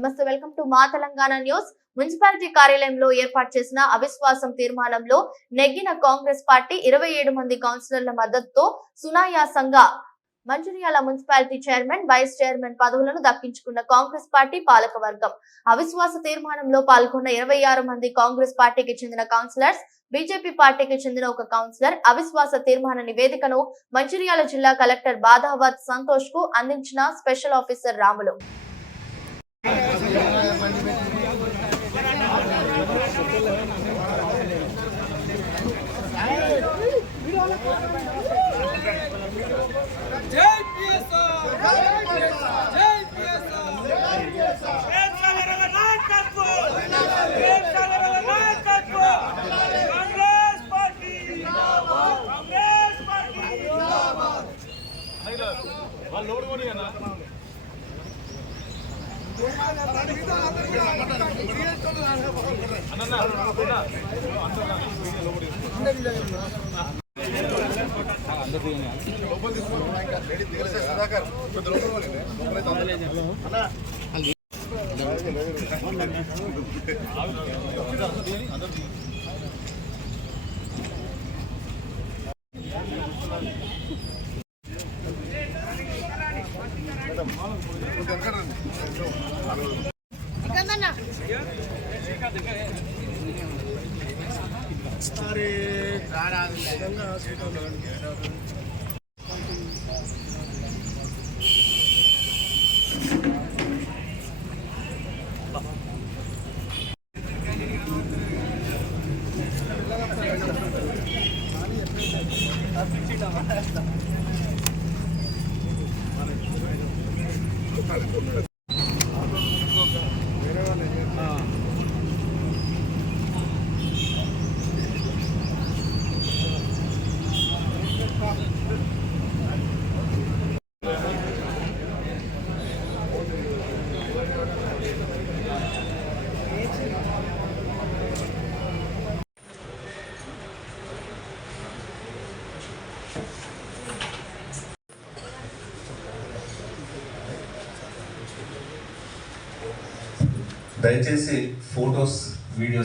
నమస్తే, welcome to మా Telangana news. Municipality కార్యాలయంలో ఏర్పాటు చేసిన అవిశ్వాసం తీర్మానంలో నెగ్గిన కాంగ్రెస్ పార్టీ 27 మంది కౌన్సిలర్ల మద్దతుతో సునాయాసంగా Mancherial municipality chairman, vice chairman పదవులను దక్కించుకున్న కాంగ్రెస్ పార్టీ పాలకవర్గం. అవిశ్వాస తీర్మానంలో పాల్గొన్న 26 మంది కాంగ్రెస్ పార్టీకి చెందిన కౌన్సిలర్స్, బీజేపీ పార్టీకి చెందిన ఒక కౌన్సిలర్ అవిశ్వాస తీర్మాన నివేదికను మంచిర్యాల జిల్లా కలెక్టర్ బాధావత్ సంతోష్ కు అందించిన స్పెషల్ ఆఫీసర్ రాములు. దయచేసి ఫోటోస్, వీడియోస్